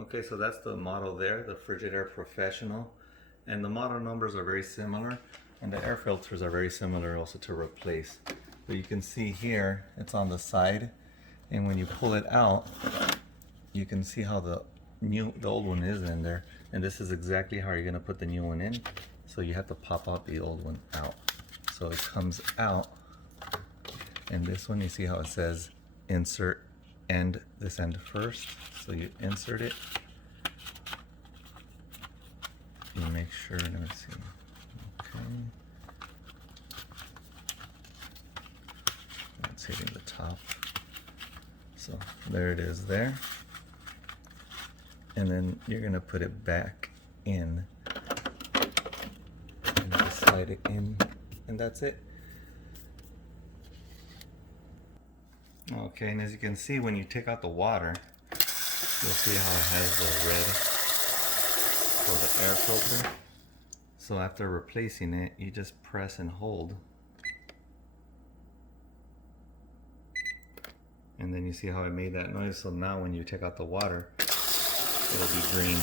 Okay, so that's the model there, the Frigidaire Professional. And the model numbers are very similar, and the air filters are very similar also to replace. But you can see here, it's on the side, and when you pull it out, you can see how the old one is in there. And this is exactly how you're gonna put the new one in. So you have to pop out the old one out. So it comes out, and this one, you see how it says insert end, this end first. So you insert it. You make sure, let me see. Okay. It's hitting the top. So there it is there. And then you're gonna put it back in. And just slide it in, and that's it. Okay, and as you can see, when you take out the water, you'll see how it has the red for the air filter. So after replacing it, you just press and hold. And then you see how it made that noise. So now when you take out the water, it'll be green.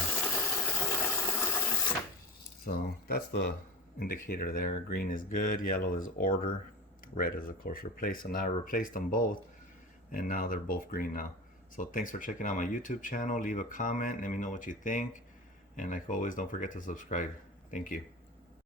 So that's the indicator there. Green is good, yellow is order, red is of course replace. So now I replaced them both, and now they're both green now. So thanks for checking out my YouTube channel. Leave a comment, let me know what you think. And like always, don't forget to subscribe. Thank you.